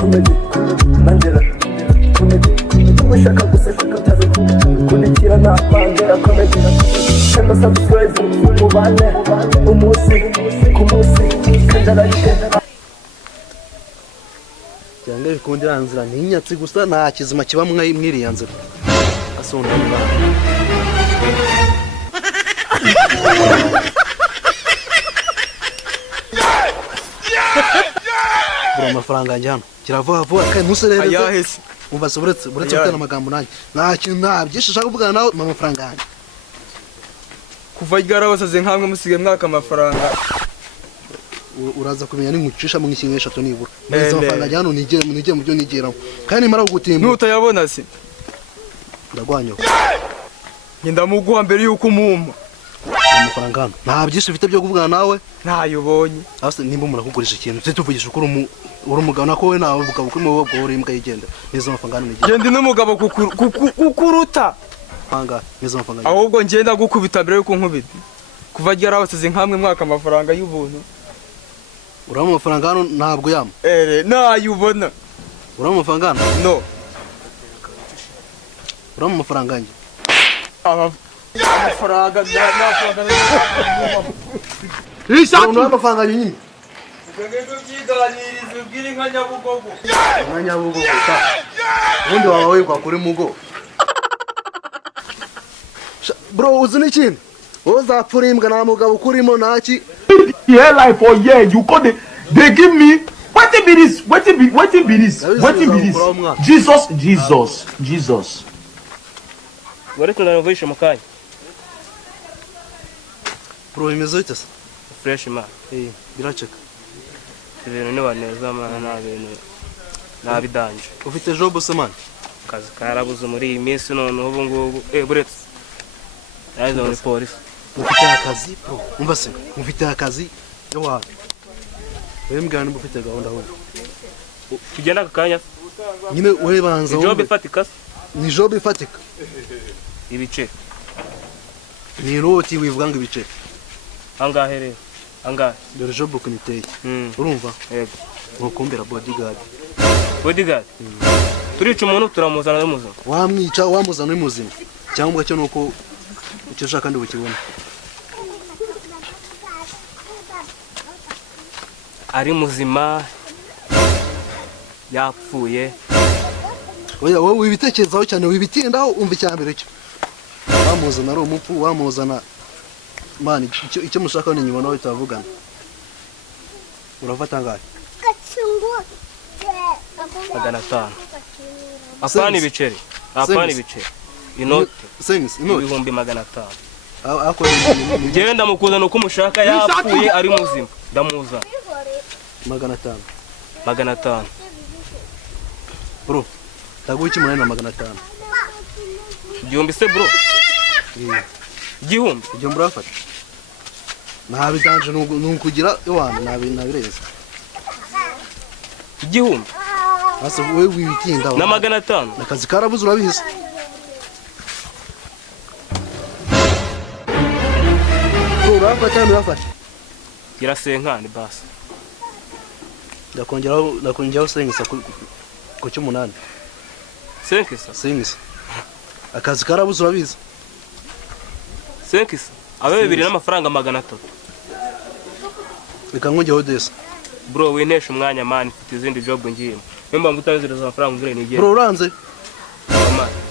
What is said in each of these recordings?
comedy Mandela comedy ushaka guseka utazi kunikira na Mandela comedy kanda subscribe mubane umunsi ku munsi kanda like cyangwa bikundira nzira ntinyatsi gusa nta kizima kiba mwiriya nzira asonda bro amafaranga yanjye hano kiravuga vuba kandi muserereze ayahese umva buretse gutana amagambo nanjye nta kintu nabyishaka kuvugana nawe amafaranga yanjye kuva ryarabasaze nkamwe musige mwaka amafaranga uraza kumenya ninkucisha mu nkingo eshatu nibura neza amafaranga yanjye hano nigere mu byo nigeramo kandi mara gutimba nutayabona se ndagwanyo ngenda muguha mbere yuko umumpa amafaranga hano nta byinshi ufite byo kuvugana nawe ntayubonye ase nimba murakugurisha ikintu cyo tuvugisha ukuri umugabo nako we nawe uvuga uko mu bwo uri imbwa yigenda neza amafaranga nigenda genda n'umugabo kukuruta panga neza amafaranga ahubwo ngenda gukubita mbere yuko nkubita kuva ryarabasaze nkamwe mwaka amafaranga y'ubuntu uramo amafaranga hano ntabwo yama nayubona uramo amafaranga hano no uramo amafaranga yanjye amafaranga uramo amafaranga nyine ngego byiganiriza ubwire nka Nyabugogo ubundi waba wigwa kuri mugo bro uzi n'ikindi wowe uzapfura imbwa nta mugabo ukurimo ntaki here life for year you call they give me wetin be this Jesus wari tunavugisha mukanya bro bimeze bite se fresh man biraceka ibintu ni baneza man nabidanje ufite job se man kazi karabuze muri iyi minsi none ubu ngubu buretse yaje muri police ufite akazi bro umva se ufite akazi yo wa wewe mgani ufite gahunda ho tugenda akanya nyine wewe banza job ifatika ni job ifatika ibice ni roti wivuga ngo ibice angahe rero angahe dore job kuniteye urumva yego ngokumbera bodyguard turica umuntu turamuzana n'umuzima wamwica wamuzana n'umuzima cyangwa cyo nuko icyo shaka kandi bukibona ari muzima yapfuye oya wowe wibitekerezaho cyane wibitindaho umva icyambere cyo wamuzana ari umupfu wamuzana man icyo mushaka ni nyuma nawe tavugana urafata ngahe 500 apana ibiceri inoti ibihumbi 500 ako genda mukuzana uko mushaka yapfuye ari muzima ndamuza 500 bro taguki munani na 500 igihumbi se bro igihumbi urafata ntabiganje nukugira iwana nabireza igihumbi ase wewe wibitinda na 500 akazi karabuze urabizi urafata irasenkani basi ndakongeraho sengisa ku cy'umunani sengisa akazi karabuze urabizi sengisa abe 2 n'amafaranga 300 reka nkujyeho desa bro winesha umwanya man mfite izindi job ngiyemo memba ngutaziriza amafaranga ngure nigeye bro uranze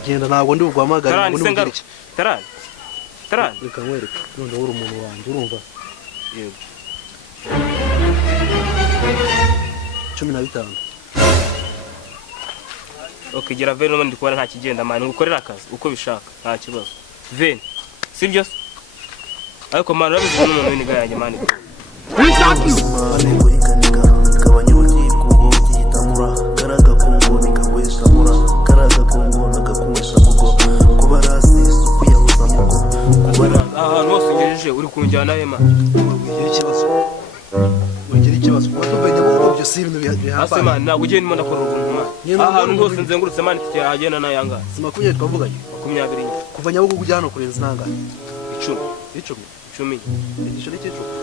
genda ntabwo ndi bugwamagara ngo ndi iki tarani reka nkwereka none uri umuntu wanjye urumva yego 15 okay gira veno n'undi kubona nta kigenda man ngukorera akazi uko bishaka nta kibazo veno sibyo ariko man rabizi n'umuntu w'iniga yanjye man uri kunjyana hema ugira ikibazo watumvanye ngo byo si ibintu bihamba asema ntabwo ugiye ndimo ndakora ubuntu ahantu hose nzengurutse man tugenda nayanga simakunye twavuganye 20 kuva Nyabugogo ujya hano kurenza nanga 10 igiciro cy'icumi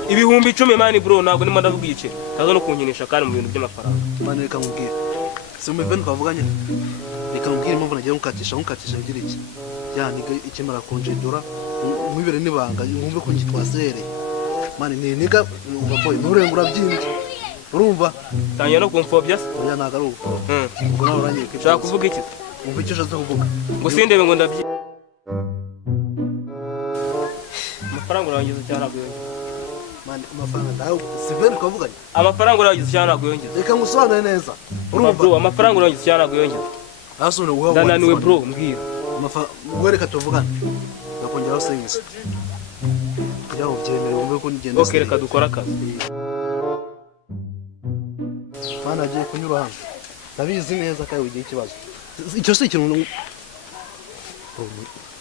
ibihumbi 10 man bro ntabwo ndimo ndavuga igiciro tazo no kunkinisha kandi mu bintu by'amafaranga man reka nkubwire si mu event twavuganye reka mbwira impamvu nagiye nkukatisha ngira iki niga ikimara kunjedura mwibere nibanga nkumve ko ngitwasere mani niga umva boy nurengura byinshi urumva tangira no kumfobya oya naga ari uko ubwo nawe uranyeka ushaka kuvuga iki umva icyo ushaka kuvuga ngo sindebe ngo ndabyi amafaranga urangiza cyane ntabwo yongera mani amafaranga ndaho si event twavuganye amafaranga urangiza cyane ntabwo yongera reka ngusobanure neza urumva bro amafaranga urangiza cyane ntabwo yongera asone uhawe ndananiwe bro mbwira wereka tuvugane nakongeraho service kugira ngo byemere wumve ko ngenda okay reka dukora akazi mana agiye kunyura hano ndabizi neza ko ugiye ikibazo icyo si ikintu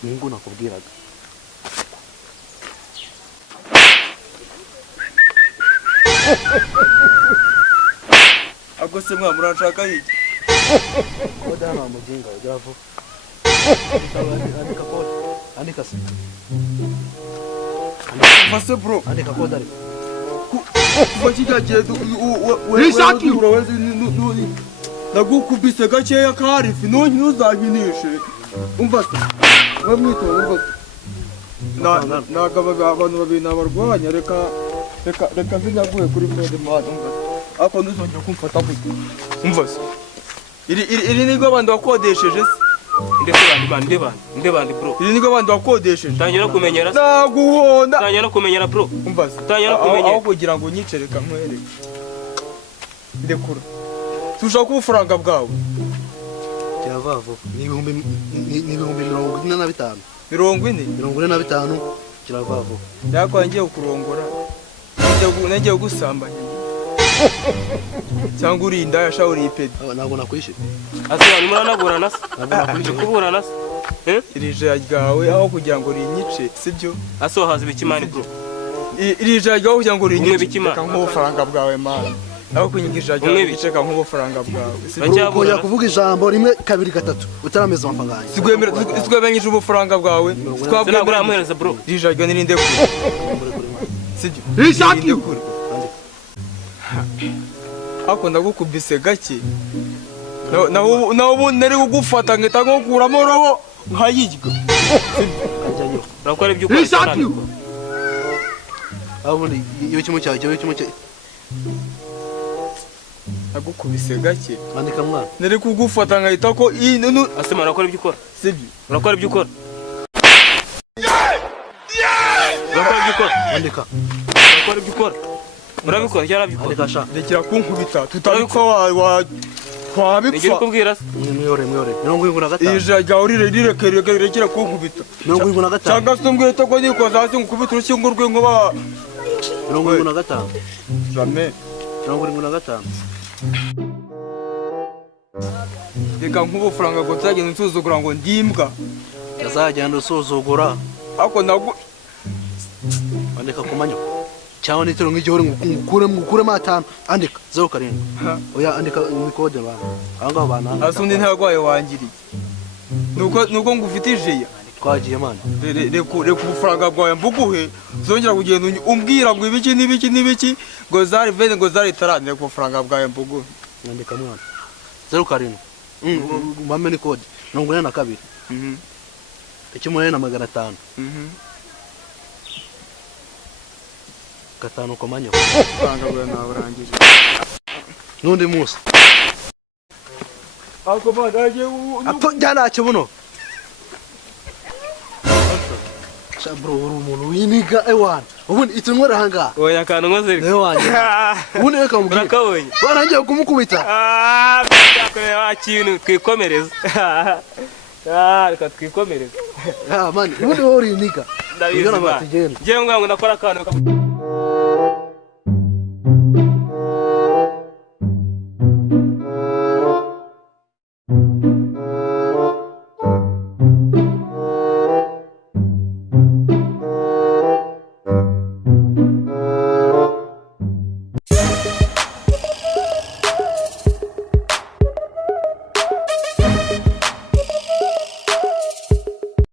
ningu nakubwiraga Ako se mwa murashaka iki? Koda na mujinga ujaravu. Andika koda. Andika se. Fase bro. Andika koda ari. Kuva kigagiye urawezi nagukubise gakeya karifi nonye ntuzankinishe. Umva se. We mwito umva se. Naga abantu babiri nabarwanya reka zinyaguye kuri Fred man umva se. Ako ntuzongera kumfata gutya. Umva se. Iri nigo abantu bakodesheje se. Ndebandi bro. Iri nigo abantu bakodesheje. Tangira kumenyera. Naguhonda. Tangira kumenyera bro. Umva se. Tangira kumenyera. Aho kugira ngo nyicereka nkwereke. Ndekura. Tushaka ubufaranga bwawe. Kiravavu ni ibihumbi 45. 40? Kiravavu. Yakwangiye kurongora. Ngiye gusambanya. Cyangwa urinda yashawuri ipedi. Ntabwo nakwishyura. Ase ni muranagura nase. Kubura nase. Irije ryawe aho kugira ngo rinyice sibyo? Ase wahaza bikimani bro. Irije ryawe kugira ngo rinyice bikimani. Nk'ubufaranga bwawe man. Aho kunyigisha ryawe biceka nk'ubufaranga bwawe. Sibyo ya kuvuga ijambo rimwe kabiri gatatu utarameza amafaranga. Sigwemenyije ubufaranga bwawe. Twabwira amuhereza bro. Irije ryawe nirinde kure. Sibyo? Rishaki. Ako ndagukubise gake. Na ubu nari kugufata ngita ngokuramo roho nkayirya. Kajyayo. Urakora ibyo ukora. Rishaki. Aho muri iyo kimwe cyawe Ndagukubise gake. Andika mwana. Nari kugufata ngahita ko Ase urakora ibyo ukora. sibyo? Urakora ibyo ukora. Urakora ibyo ukora. Andika. Urakora ibyo ukora. Urabikora cyangwa urabikora? Andika sha. Ndekira kunkubita tutabikwa twabipfa. Ngiye kubwira se. Mwiyore. 75. Ija ryawe rirekera kunkubita. 75. Cyangwa se umbwire ko nikoza hasi nkukubita urukingo rw'inkuba. 75. Jamais. 75. Reka nk'ubufaranga ngo tuzagenda nsuzugura ngo ndimbwa. Yazagenda usuzugura. Ako Andika kumanyo. Cyangwa nitero nk'igihore ngukure 5. Andika 07. Oya andika imikode bana. Anga bana. Asundi ntagwaye wangiriye. Nuko ngufite ijiya. Twagiye man. Reka ubufaranga bwawe mbuguhe. Zongera kugenda umbwira ngo ibiki n'ibiki ngo zari vene ngo zari tarane ku bufaranga bwawe mbuguhe. Andika mwana. 07. Mame ni code 42. Ikimwe na 500. Gatanu komanyo. Faranga bwawe naburangije. Nundi musa. Ako badaje Apo njana kibuno. Bro uri umuntu winiga ewana. Ubundi itunwera hanga. Oya kantu ngoze. Ewana. Ubundi reka mubwire. Urakabonye. Barangiye kumukubita. Byakore kintu twikomereza. Reka twikomereza. Man, ubundi uri niga. Ndabizi. Ngiye ngo ndakora akantu